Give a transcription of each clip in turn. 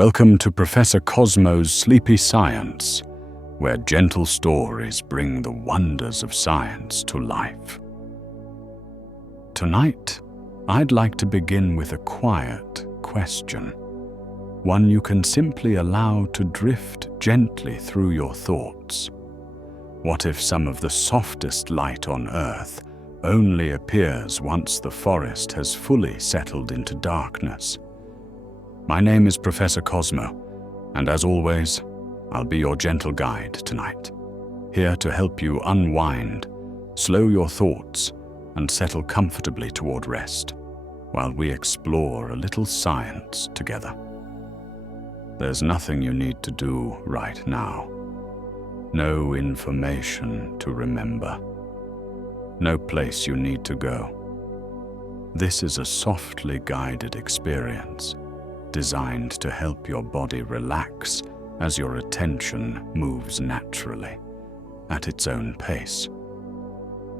Welcome to Professor Cosmo's Sleepy Science, where gentle stories bring the wonders of science to life. Tonight, I'd like to begin with a quiet question, one you can simply allow to drift gently through your thoughts. What if some of the softest light on Earth only appears once the forest has fully settled into darkness? My name is Professor Cosmo, and as always, I'll be your gentle guide tonight, here to help you unwind, slow your thoughts, and settle comfortably toward rest, while we explore a little science together. There's nothing you need to do right now. No information to remember. No place you need to go. This is a softly guided experience, designed to help your body relax as your attention moves naturally, at its own pace.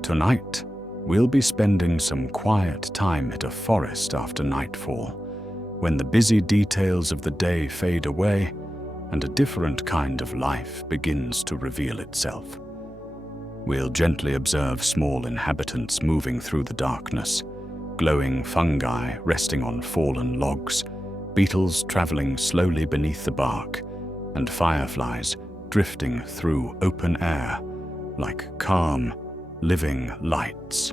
Tonight, we'll be spending some quiet time at a forest after nightfall, when the busy details of the day fade away and a different kind of life begins to reveal itself. We'll gently observe small inhabitants moving through the darkness, glowing fungi resting on fallen logs, beetles traveling slowly beneath the bark, and fireflies drifting through open air like calm, living lights.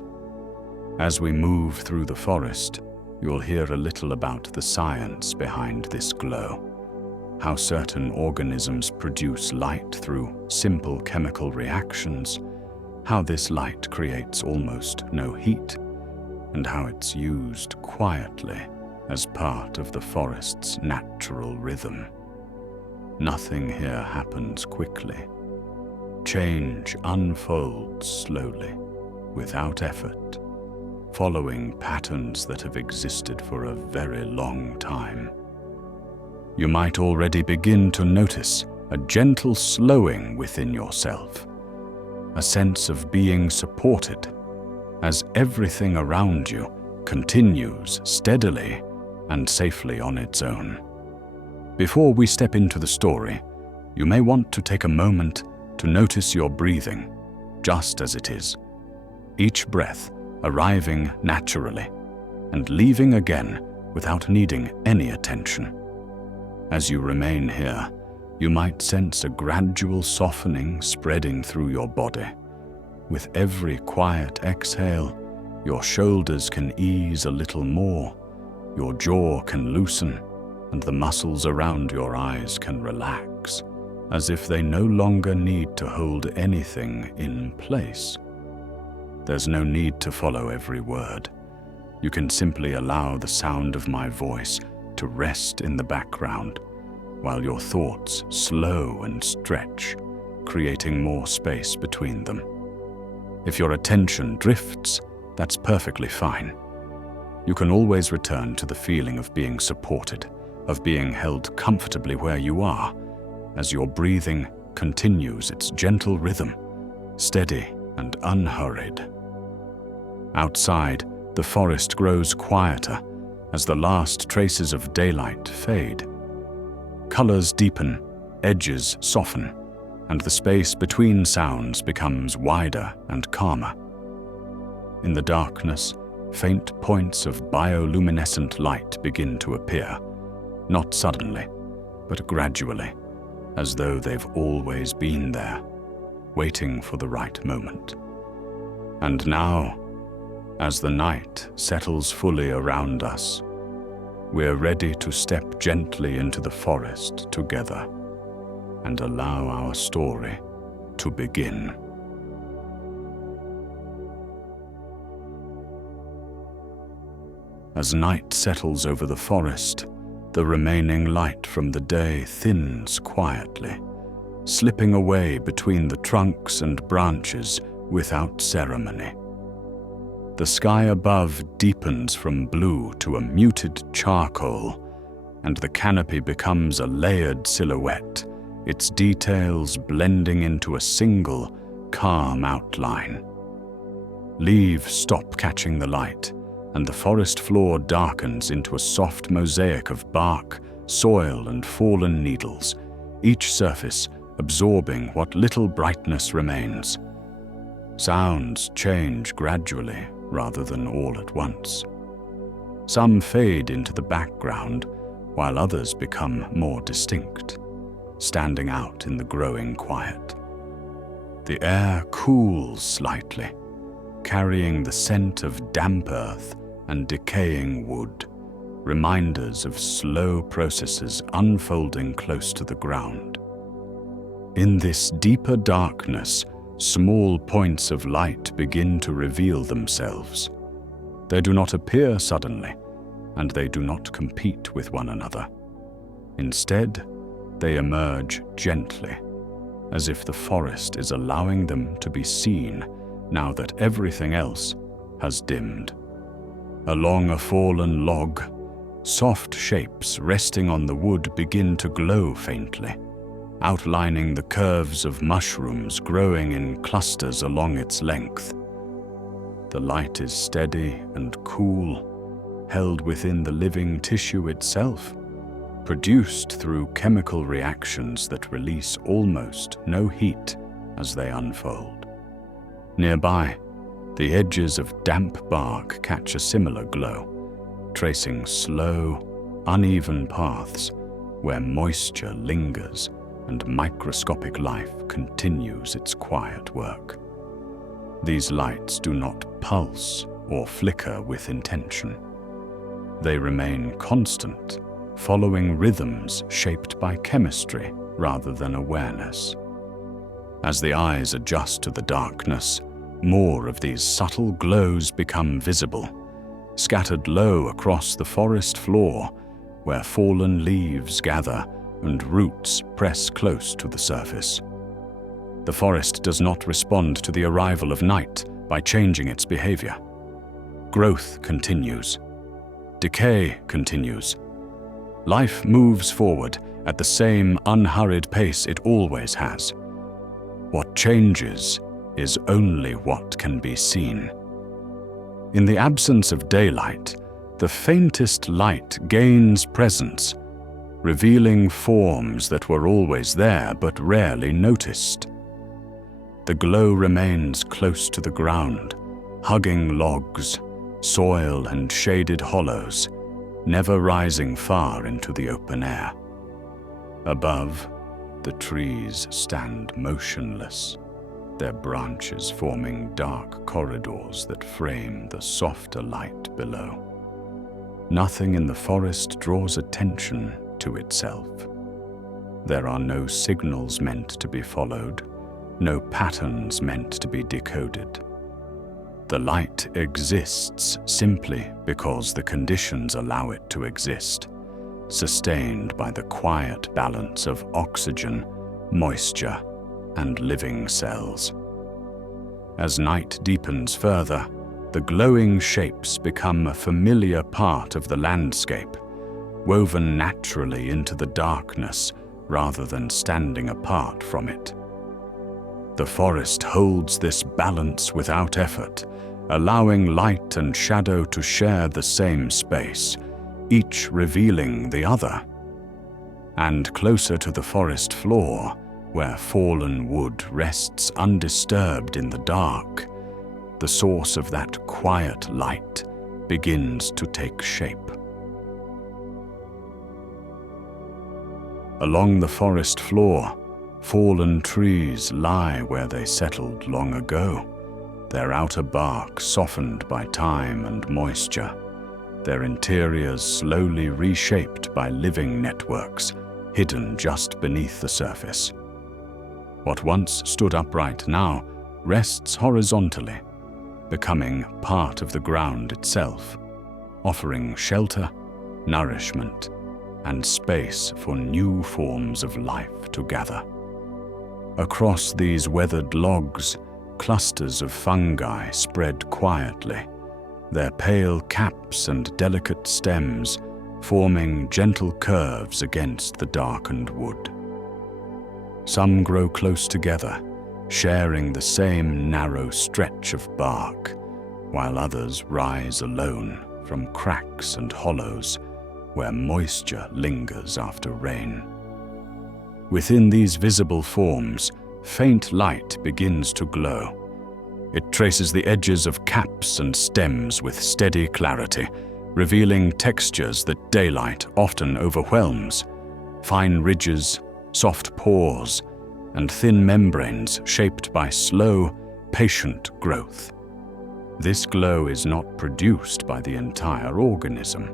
As we move through the forest, you'll hear a little about the science behind this glow, how certain organisms produce light through simple chemical reactions, how this light creates almost no heat, and how it's used quietly as part of the forest's natural rhythm. Nothing here happens quickly. Change unfolds slowly, without effort, following patterns that have existed for a very long time. You might already begin to notice a gentle slowing within yourself, a sense of being supported as everything around you continues steadily and safely on its own. Before we step into the story, you may want to take a moment to notice your breathing, just as it is. Each breath arriving naturally and leaving again without needing any attention. As you remain here, you might sense a gradual softening spreading through your body. With every quiet exhale, your shoulders can ease a little more, your jaw can loosen, and the muscles around your eyes can relax, as if they no longer need to hold anything in place. There's no need to follow every word. You can simply allow the sound of my voice to rest in the background, while your thoughts slow and stretch, creating more space between them. If your attention drifts, that's perfectly fine. You can always return to the feeling of being supported, of being held comfortably where you are, as your breathing continues its gentle rhythm, steady and unhurried. Outside, the forest grows quieter as the last traces of daylight fade. Colors deepen, edges soften, and the space between sounds becomes wider and calmer. In the darkness, faint points of bioluminescent light begin to appear, not suddenly, but gradually, as though they've always been there, waiting for the right moment. And now, as the night settles fully around us, we're ready to step gently into the forest together and allow our story to begin. As night settles over the forest, the remaining light from the day thins quietly, slipping away between the trunks and branches without ceremony. The sky above deepens from blue to a muted charcoal, and the canopy becomes a layered silhouette, its details blending into a single, calm outline. Leaves stop catching the light, and the forest floor darkens into a soft mosaic of bark, soil and fallen needles, each surface absorbing what little brightness remains. Sounds change gradually rather than all at once. Some fade into the background, while others become more distinct, standing out in the growing quiet. The air cools slightly, carrying the scent of damp earth and decaying wood, reminders of slow processes unfolding close to the ground. In this deeper darkness, small points of light begin to reveal themselves. They do not appear suddenly, and they do not compete with one another. Instead, they emerge gently, as if the forest is allowing them to be seen now that everything else has dimmed. Along a fallen log, soft shapes resting on the wood begin to glow faintly, outlining the curves of mushrooms growing in clusters along its length. The light is steady and cool, held within the living tissue itself, produced through chemical reactions that release almost no heat as they unfold. Nearby, the edges of damp bark catch a similar glow, tracing slow, uneven paths where moisture lingers and microscopic life continues its quiet work. These lights do not pulse or flicker with intention. They remain constant, following rhythms shaped by chemistry rather than awareness. As the eyes adjust to the darkness, more of these subtle glows become visible, scattered low across the forest floor where fallen leaves gather and roots press close to the surface. The forest does not respond to the arrival of night by changing its behavior. Growth continues. Decay continues. Life moves forward at the same unhurried pace it always has. What changes is only what can be seen. In the absence of daylight, the faintest light gains presence, revealing forms that were always there but rarely noticed. The glow remains close to the ground, hugging logs, soil and shaded hollows, never rising far into the open air. Above, the trees stand motionless, their branches forming dark corridors that frame the softer light below. Nothing in the forest draws attention to itself. There are no signals meant to be followed, no patterns meant to be decoded. The light exists simply because the conditions allow it to exist, sustained by the quiet balance of oxygen, moisture, and living cells. As night deepens further, the glowing shapes become a familiar part of the landscape, woven naturally into the darkness rather than standing apart from it. The forest holds this balance without effort, allowing light and shadow to share the same space, each revealing the other. And closer to the forest floor, where fallen wood rests undisturbed in the dark, the source of that quiet light begins to take shape. Along the forest floor, fallen trees lie where they settled long ago, their outer bark softened by time and moisture, their interiors slowly reshaped by living networks hidden just beneath the surface. What once stood upright now rests horizontally, becoming part of the ground itself, offering shelter, nourishment, and space for new forms of life to gather. Across these weathered logs, clusters of fungi spread quietly, their pale caps and delicate stems forming gentle curves against the darkened wood. Some grow close together, sharing the same narrow stretch of bark, while others rise alone from cracks and hollows, where moisture lingers after rain. Within these visible forms, faint light begins to glow. It traces the edges of caps and stems with steady clarity, revealing textures that daylight often overwhelms. Fine ridges, soft pores, and thin membranes shaped by slow, patient growth. This glow is not produced by the entire organism.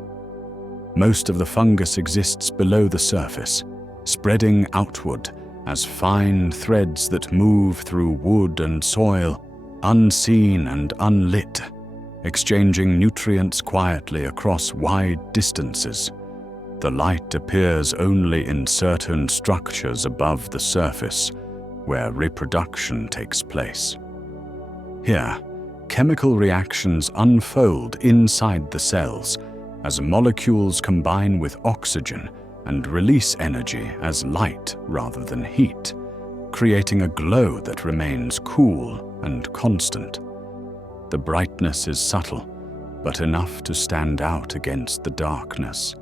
Most of the fungus exists below the surface, spreading outward as fine threads that move through wood and soil, unseen and unlit, exchanging nutrients quietly across wide distances. The light appears only in certain structures above the surface, where reproduction takes place. Here, chemical reactions unfold inside the cells as molecules combine with oxygen and release energy as light rather than heat, creating a glow that remains cool and constant. The brightness is subtle, but enough to stand out against the darkness,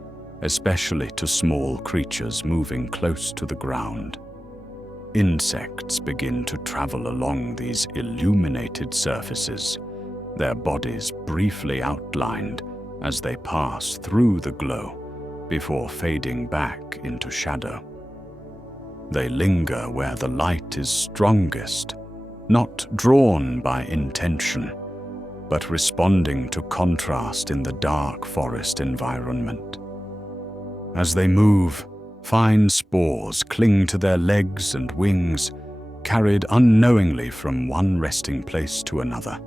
especially to small creatures moving close to the ground. Insects begin to travel along these illuminated surfaces, their bodies briefly outlined as they pass through the glow before fading back into shadow. They linger where the light is strongest, not drawn by intention, but responding to contrast in the dark forest environment. As they move, fine spores cling to their legs and wings, carried unknowingly from one resting place to another,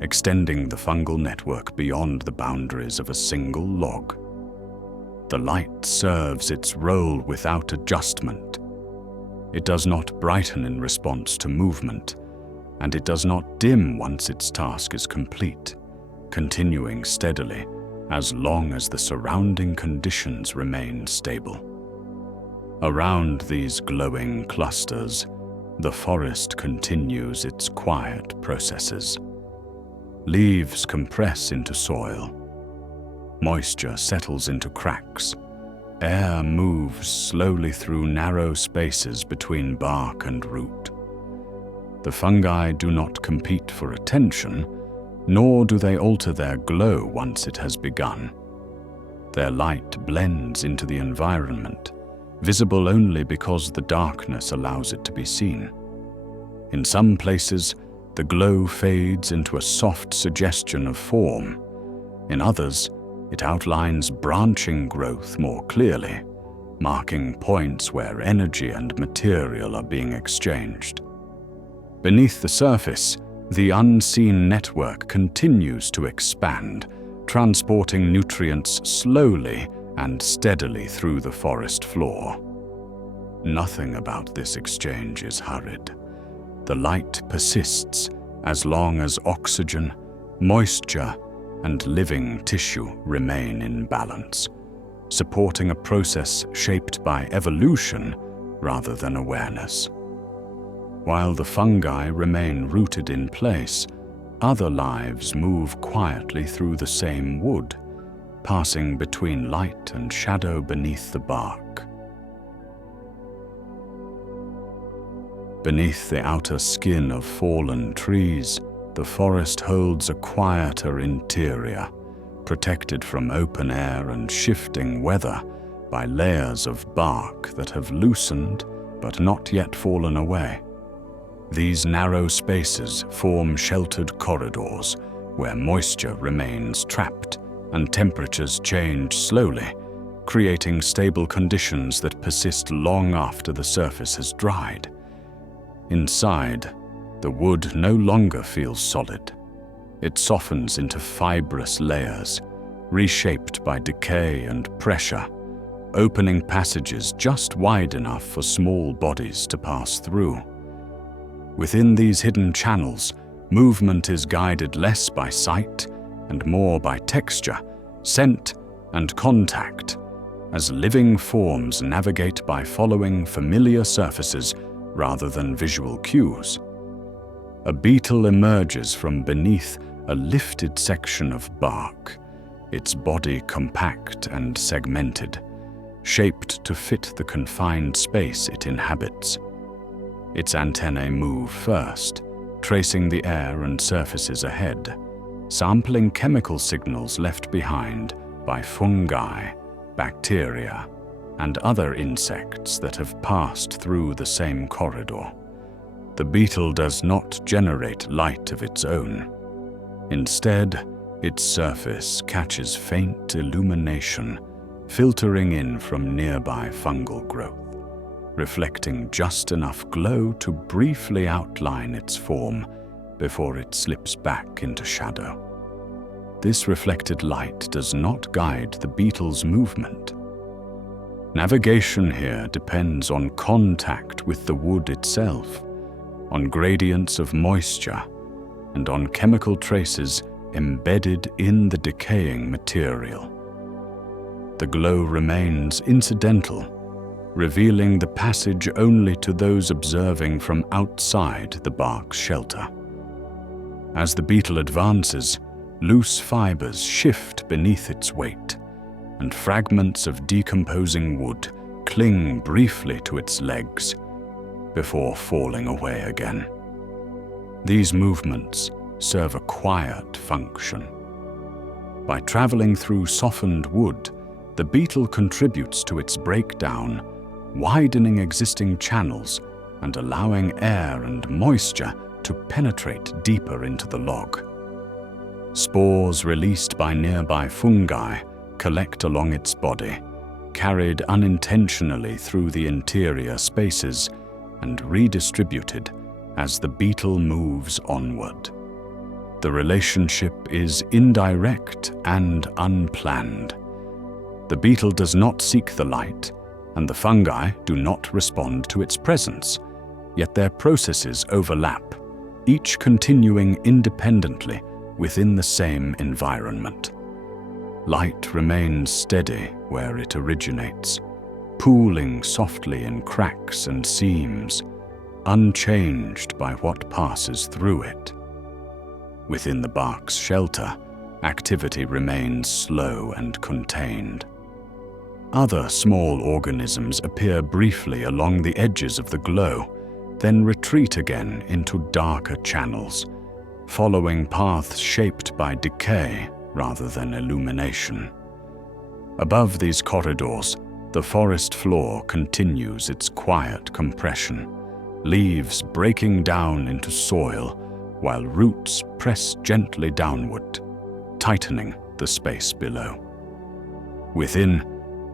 extending the fungal network beyond the boundaries of a single log. The light serves its role without adjustment. It does not brighten in response to movement, and it does not dim once its task is complete, continuing steadily as long as the surrounding conditions remain stable. Around these glowing clusters, the forest continues its quiet processes. Leaves compress into soil. Moisture settles into cracks. Air moves slowly through narrow spaces between bark and root. The fungi do not compete for attention, nor do they alter their glow once it has begun. Their light blends into the environment, visible only because the darkness allows it to be seen. In some places, the glow fades into a soft suggestion of form. In others, it outlines branching growth more clearly, marking points where energy and material are being exchanged. Beneath the surface, the unseen network continues to expand, transporting nutrients slowly and steadily through the forest floor. Nothing about this exchange is hurried. The light persists as long as oxygen, moisture, and living tissue remain in balance, supporting a process shaped by evolution rather than awareness. While the fungi remain rooted in place, other lives move quietly through the same wood, passing between light and shadow beneath the bark. Beneath the outer skin of fallen trees, the forest holds a quieter interior, protected from open air and shifting weather by layers of bark that have loosened but not yet fallen away. These narrow spaces form sheltered corridors where moisture remains trapped and temperatures change slowly, creating stable conditions that persist long after the surface has dried. Inside, the wood no longer feels solid. It softens into fibrous layers, reshaped by decay and pressure, opening passages just wide enough for small bodies to pass through. Within these hidden channels, movement is guided less by sight and more by texture, scent, and contact, as living forms navigate by following familiar surfaces rather than visual cues. A beetle emerges from beneath a lifted section of bark, its body compact and segmented, shaped to fit the confined space it inhabits. Its antennae move first, tracing the air and surfaces ahead, sampling chemical signals left behind by fungi, bacteria, and other insects that have passed through the same corridor. The beetle does not generate light of its own. Instead, its surface catches faint illumination, filtering in from nearby fungal growth, reflecting just enough glow to briefly outline its form before it slips back into shadow. This reflected light does not guide the beetle's movement. Navigation here depends on contact with the wood itself, on gradients of moisture, and on chemical traces embedded in the decaying material. The glow remains incidental, revealing the passage only to those observing from outside the bark's shelter. As the beetle advances, loose fibers shift beneath its weight, and fragments of decomposing wood cling briefly to its legs before falling away again. These movements serve a quiet function. By traveling through softened wood, the beetle contributes to its breakdown, widening existing channels and allowing air and moisture to penetrate deeper into the log. Spores released by nearby fungi collect along its body, carried unintentionally through the interior spaces and redistributed as the beetle moves onward. The relationship is indirect and unplanned. The beetle does not seek the light, and the fungi do not respond to its presence, yet their processes overlap, each continuing independently within the same environment. Light remains steady where it originates, pooling softly in cracks and seams, unchanged by what passes through it. Within the bark's shelter, activity remains slow and contained. Other small organisms appear briefly along the edges of the glow, then retreat again into darker channels, following paths shaped by decay rather than illumination. Above these corridors, the forest floor continues its quiet compression, leaves breaking down into soil while roots press gently downward, tightening the space below. Within,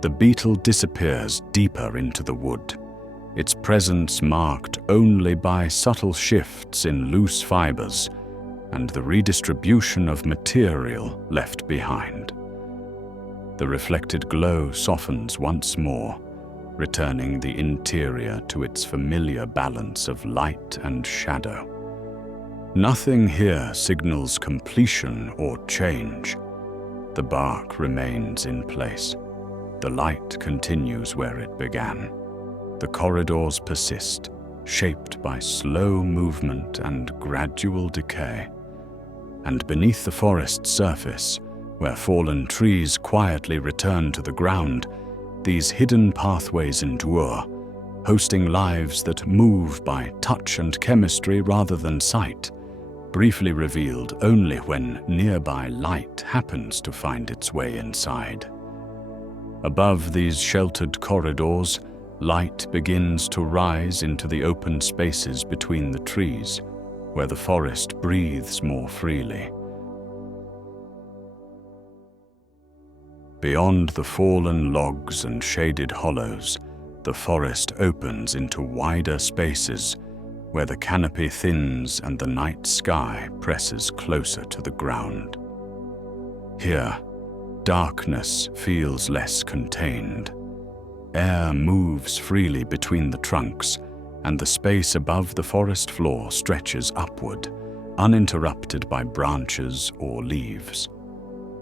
the beetle disappears deeper into the wood, its presence marked only by subtle shifts in loose fibers and the redistribution of material left behind. The reflected glow softens once more, returning the interior to its familiar balance of light and shadow. Nothing here signals completion or change. The bark remains in place. The light continues where it began. The corridors persist, shaped by slow movement and gradual decay. And beneath the forest's surface, where fallen trees quietly return to the ground, these hidden pathways endure, hosting lives that move by touch and chemistry rather than sight, briefly revealed only when nearby light happens to find its way inside. Above these sheltered corridors, light begins to rise into the open spaces between the trees, where the forest breathes more freely. Beyond the fallen logs and shaded hollows, the forest opens into wider spaces where the canopy thins and the night sky presses closer to the ground. Here, darkness feels less contained. Air moves freely between the trunks, and the space above the forest floor stretches upward, uninterrupted by branches or leaves.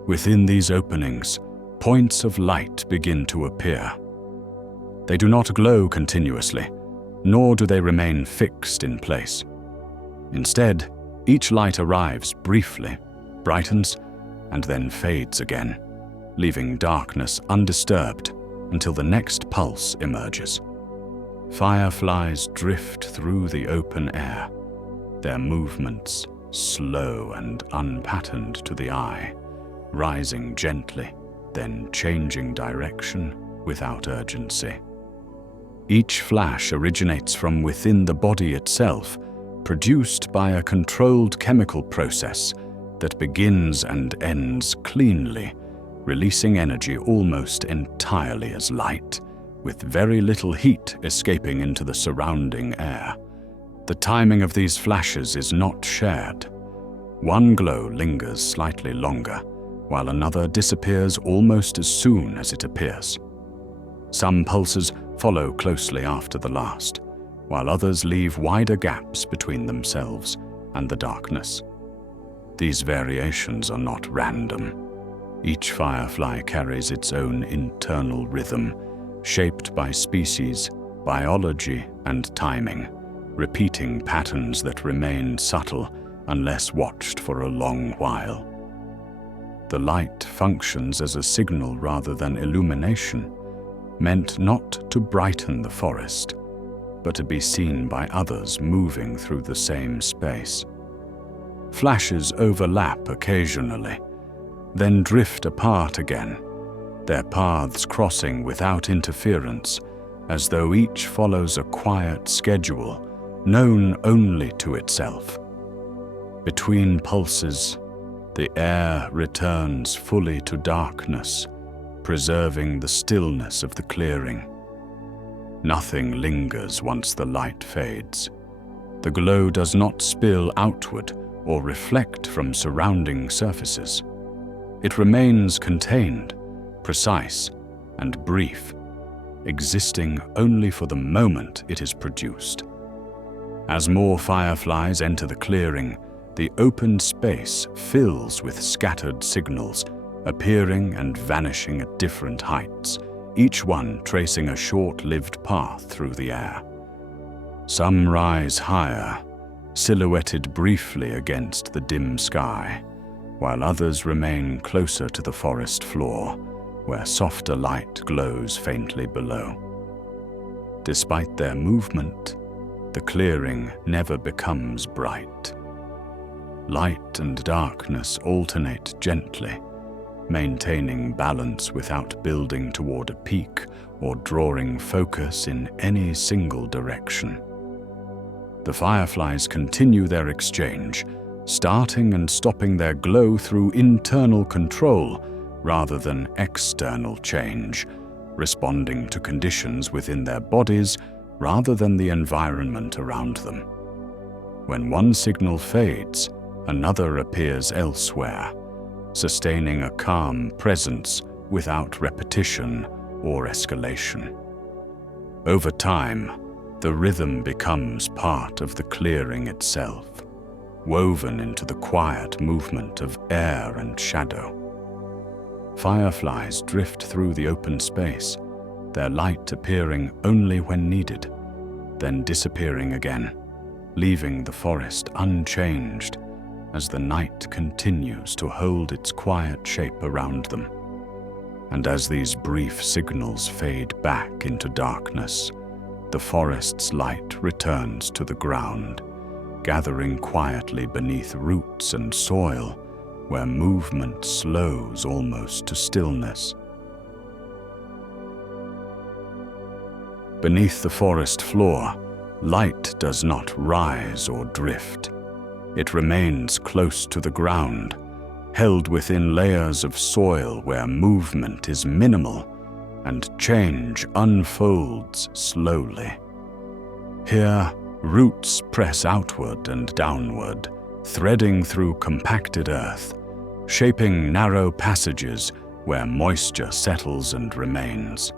Within these openings, points of light begin to appear. They do not glow continuously, nor do they remain fixed in place. Instead, each light arrives briefly, brightens, and then fades again, leaving darkness undisturbed until the next pulse emerges. Fireflies drift through the open air, their movements slow and unpatterned to the eye, rising gently, then changing direction without urgency. Each flash originates from within the body itself, produced by a controlled chemical process that begins and ends cleanly, releasing energy almost entirely as light, with very little heat escaping into the surrounding air. The timing of these flashes is not shared. One glow lingers slightly longer, while another disappears almost as soon as it appears. Some pulses follow closely after the last, while others leave wider gaps between themselves and the darkness. These variations are not random. Each firefly carries its own internal rhythm, shaped by species, biology, and timing, repeating patterns that remain subtle unless watched for a long while. The light functions as a signal rather than illumination, meant not to brighten the forest, but to be seen by others moving through the same space. Flashes overlap occasionally, then drift apart again, their paths crossing without interference, as though each follows a quiet schedule known only to itself. Between pulses, the air returns fully to darkness, preserving the stillness of the clearing. Nothing lingers once the light fades. The glow does not spill outward or reflect from surrounding surfaces. It remains contained, precise, and brief, existing only for the moment it is produced. As more fireflies enter the clearing, the open space fills with scattered signals, appearing and vanishing at different heights, each one tracing a short-lived path through the air. Some rise higher, silhouetted briefly against the dim sky, while others remain closer to the forest floor, where softer light glows faintly below. Despite their movement, the clearing never becomes bright. Light and darkness alternate gently, maintaining balance without building toward a peak or drawing focus in any single direction. The fireflies continue their exchange, starting and stopping their glow through internal control rather than external change, responding to conditions within their bodies rather than the environment around them. When one signal fades, another appears elsewhere, sustaining a calm presence without repetition or escalation. Over time, the rhythm becomes part of the clearing itself, woven into the quiet movement of air and shadow. Fireflies drift through the open space, their light appearing only when needed, then disappearing again, leaving the forest unchanged as the night continues to hold its quiet shape around them. And as these brief signals fade back into darkness, the forest's light returns to the ground, gathering quietly beneath roots and soil, where movement slows almost to stillness. Beneath the forest floor, light does not rise or drift. It remains close to the ground, held within layers of soil where movement is minimal and change unfolds slowly. Here, roots press outward and downward, threading through compacted earth, shaping narrow passages where moisture settles and remains.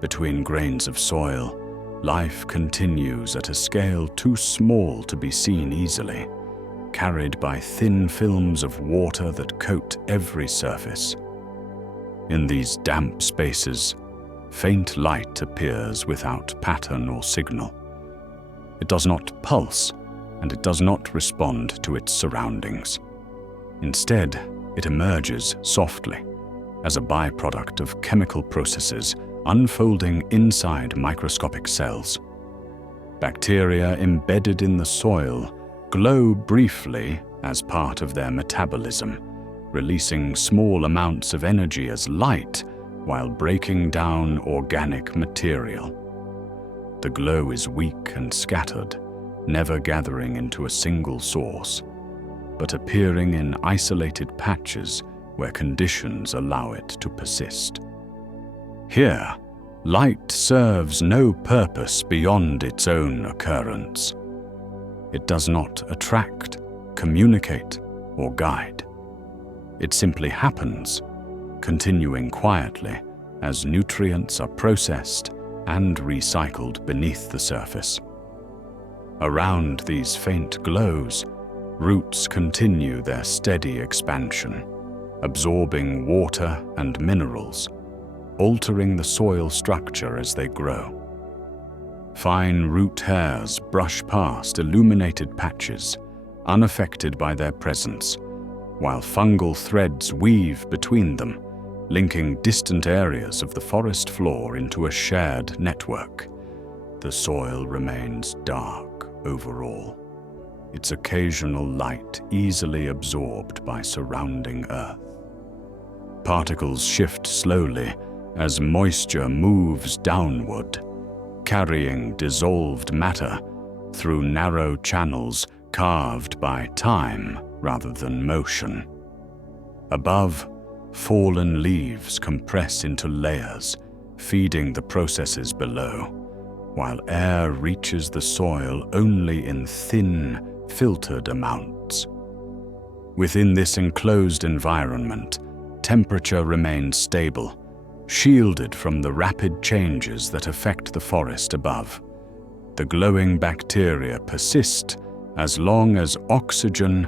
Between grains of soil, life continues at a scale too small to be seen easily, carried by thin films of water that coat every surface. In these damp spaces, faint light appears without pattern or signal. It does not pulse, and it does not respond to its surroundings. Instead, It emerges softly as a byproduct of chemical processes unfolding inside microscopic cells. Bacteria embedded in the soil glow briefly as part of their metabolism, releasing small amounts of energy as light while breaking down organic material. The glow is weak and scattered, never gathering into a single source, but appearing in isolated patches where conditions allow it to persist. Here, light serves no purpose beyond its own occurrence. It does not attract, communicate, or guide. It simply happens, continuing quietly as nutrients are processed and recycled beneath the surface. Around these faint glows, roots continue their steady expansion, absorbing water and minerals, altering the soil structure as they grow. Fine root hairs brush past illuminated patches, unaffected by their presence, while fungal threads weave between them, linking distant areas of the forest floor into a shared network. The soil remains dark overall, its occasional light easily absorbed by surrounding earth. Particles shift slowly as moisture moves downward, carrying dissolved matter through narrow channels carved by time rather than motion. Above, fallen leaves compress into layers, feeding the processes below, while air reaches the soil only in thin, filtered amounts. Within this enclosed environment, temperature remains stable, shielded from the rapid changes that affect the forest above. The glowing bacteria persist as long as oxygen,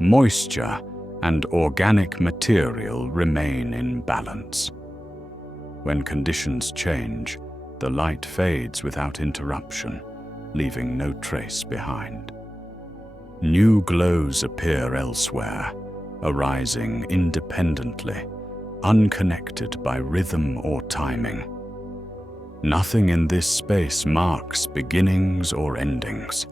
moisture, and organic material remain in balance. When conditions change, the light fades without interruption, leaving no trace behind. New glows appear elsewhere, arising independently, unconnected by rhythm or timing. Nothing in this space marks beginnings or endings.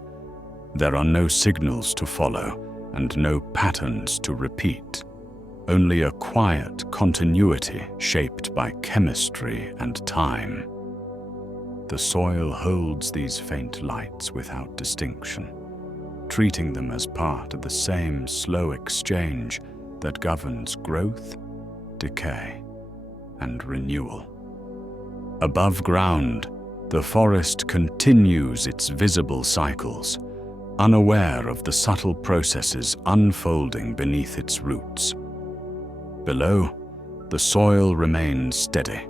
There are no signals to follow and no patterns to repeat, only a quiet continuity shaped by chemistry and time. The soil holds these faint lights without distinction, treating them as part of the same slow exchange that governs growth, decay, and renewal. Above ground, the forest continues its visible cycles, unaware of the subtle processes unfolding beneath its roots. Below, the soil remains steady,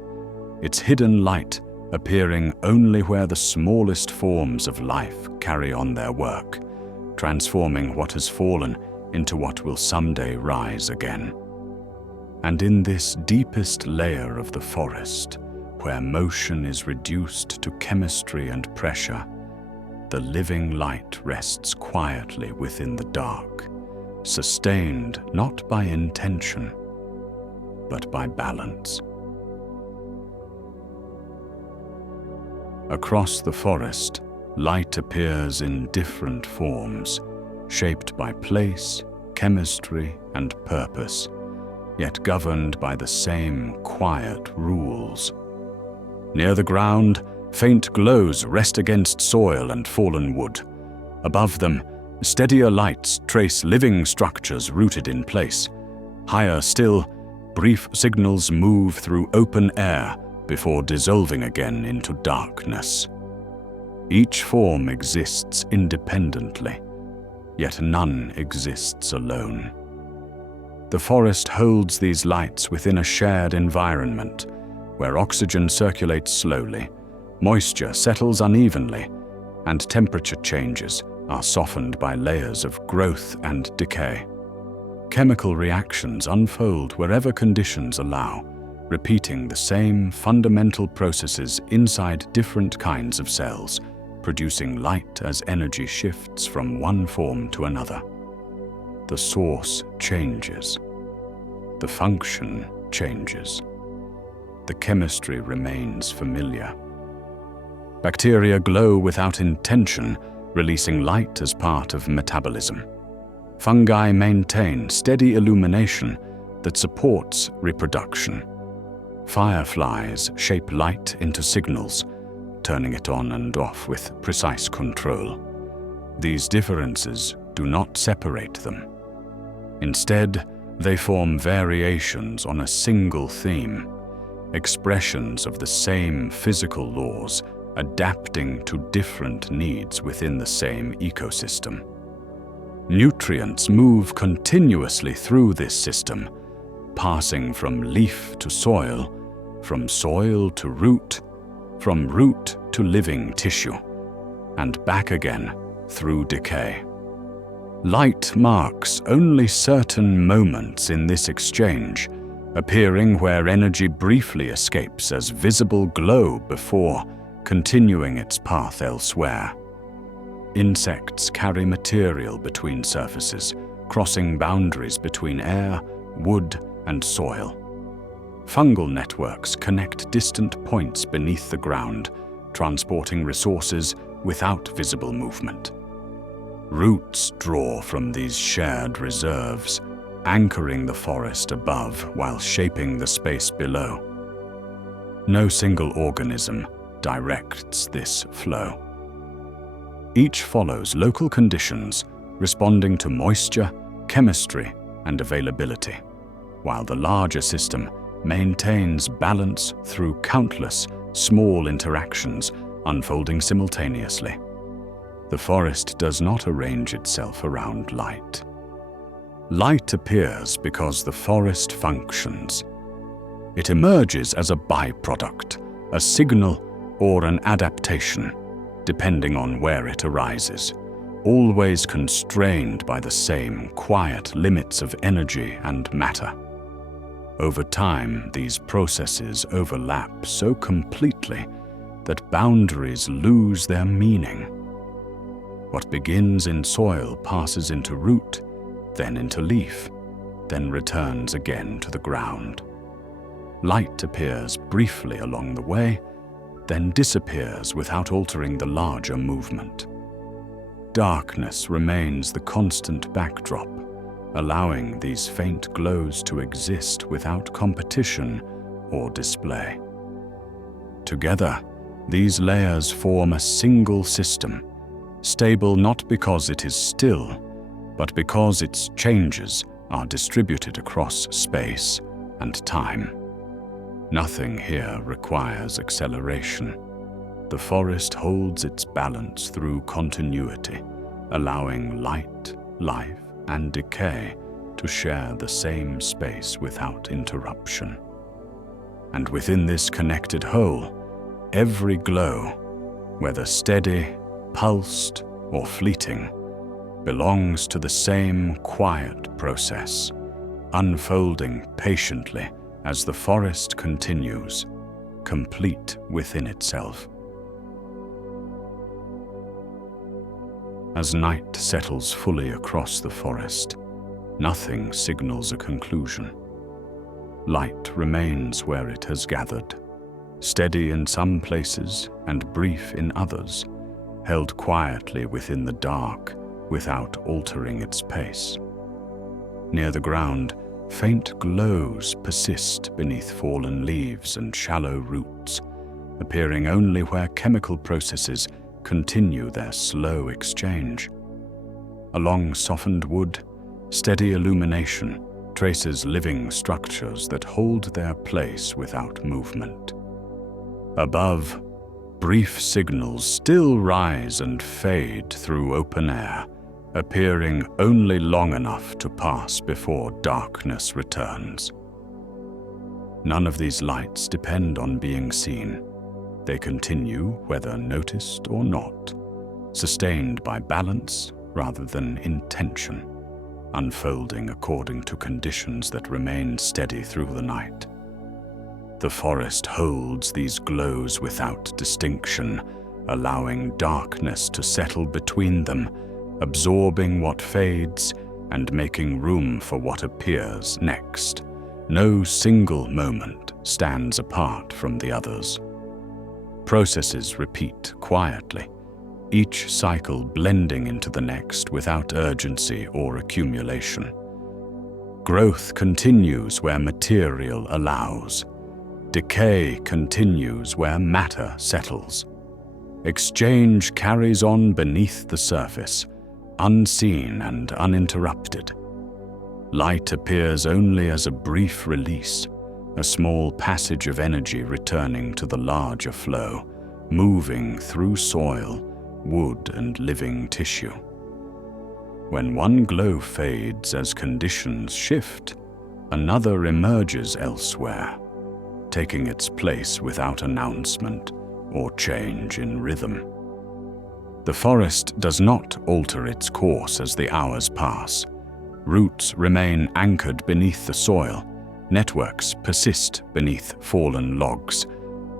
its hidden light appearing only where the smallest forms of life carry on their work, transforming what has fallen into what will someday rise again. And in this deepest layer of the forest, where motion is reduced to chemistry and pressure, the living light rests quietly within the dark, sustained not by intention, but by balance. Across the forest, light appears in different forms, shaped by place, chemistry, and purpose, yet governed by the same quiet rules. Near the ground, faint glows rest against soil and fallen wood. Above them, steadier lights trace living structures rooted in place. Higher still, brief signals move through open air before dissolving again into darkness. Each form exists independently, yet none exists alone. The forest holds these lights within a shared environment, where oxygen circulates slowly, moisture settles unevenly, and temperature changes are softened by layers of growth and decay. Chemical reactions unfold wherever conditions allow, repeating the same fundamental processes inside different kinds of cells, producing light as energy shifts from one form to another. The source changes, the function changes. The chemistry remains familiar. Bacteria glow without intention, releasing light as part of metabolism. Fungi maintain steady illumination that supports reproduction. Fireflies shape light into signals, turning it on and off with precise control. These differences do not separate them. Instead, they form variations on a single theme, expressions of the same physical laws adapting to different needs within the same ecosystem. Nutrients move continuously through this system, passing from leaf to soil, from soil to root, from root to living tissue, and back again through decay. Light marks only certain moments in this exchange, appearing where energy briefly escapes as visible glow before continuing its path elsewhere. Insects carry material between surfaces, crossing boundaries between air, wood, and soil. Fungal networks connect distant points beneath the ground, transporting resources without visible movement. Roots draw from these shared reserves, anchoring the forest above while shaping the space below. No single organism directs this flow. Each follows local conditions, responding to moisture, chemistry, and availability, while the larger system maintains balance through countless small interactions unfolding simultaneously. The forest does not arrange itself around light. Light appears because the forest functions. It emerges as a byproduct, a signal, or an adaptation, depending on where it arises, always constrained by the same quiet limits of energy and matter. Over time, these processes overlap so completely that boundaries lose their meaning. What begins in soil passes into root, then into leaf, then returns again to the ground. Light appears briefly along the way, then disappears without altering the larger movement. Darkness remains the constant backdrop, allowing these faint glows to exist without competition or display. Together, these layers form a single system, stable not because it is still, but because its changes are distributed across space and time. Nothing here requires acceleration. The forest holds its balance through continuity, allowing light, life, and decay to share the same space without interruption. And within this connected whole, every glow, whether steady, pulsed, or fleeting, belongs to the same quiet process, unfolding patiently as the forest continues, complete within itself. As night settles fully across the forest, nothing signals a conclusion. Light remains where it has gathered, steady in some places and brief in others, held quietly within the dark without altering its pace. Near the ground, faint glows persist beneath fallen leaves and shallow roots, appearing only where chemical processes continue their slow exchange. Along softened wood, steady illumination traces living structures that hold their place without movement. Above, brief signals still rise and fade through open air, appearing only long enough to pass before darkness returns. None of these lights depend on being seen. They continue whether noticed or not, sustained by balance rather than intention, unfolding according to conditions that remain steady through the night. The forest holds these glows without distinction, allowing darkness to settle between them, absorbing what fades and making room for what appears next, No single moment stands apart from the others. Processes repeat quietly, each cycle blending into the next without urgency or accumulation. Growth continues where material allows. Decay continues where matter settles. Exchange carries on beneath the surface, unseen and uninterrupted. Light appears only as a brief release, a small passage of energy returning to the larger flow, moving through soil, wood, and living tissue. When one glow fades as conditions shift, another emerges elsewhere, taking its place without announcement or change in rhythm. The forest does not alter its course as the hours pass. Roots remain anchored beneath the soil, networks persist beneath fallen logs,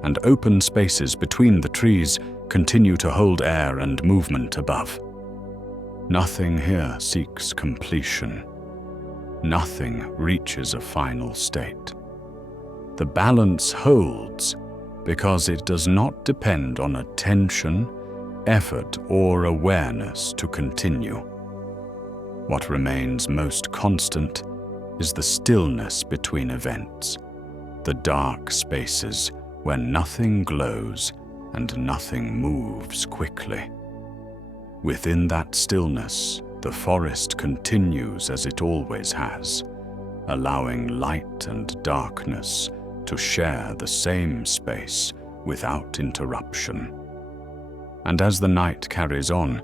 and open spaces between the trees continue to hold air and movement above. Nothing here seeks completion. Nothing reaches a final state. The balance holds because it does not depend on attention, effort, or awareness to continue. What remains most constant is the stillness between events, the dark spaces where nothing glows and nothing moves quickly. Within that stillness, the forest continues as it always has, allowing light and darkness to share the same space without interruption. And as the night carries on,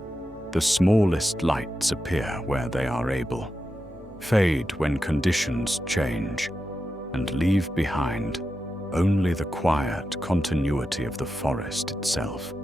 the smallest lights appear where they are able, fade when conditions change, and leave behind only the quiet continuity of the forest itself.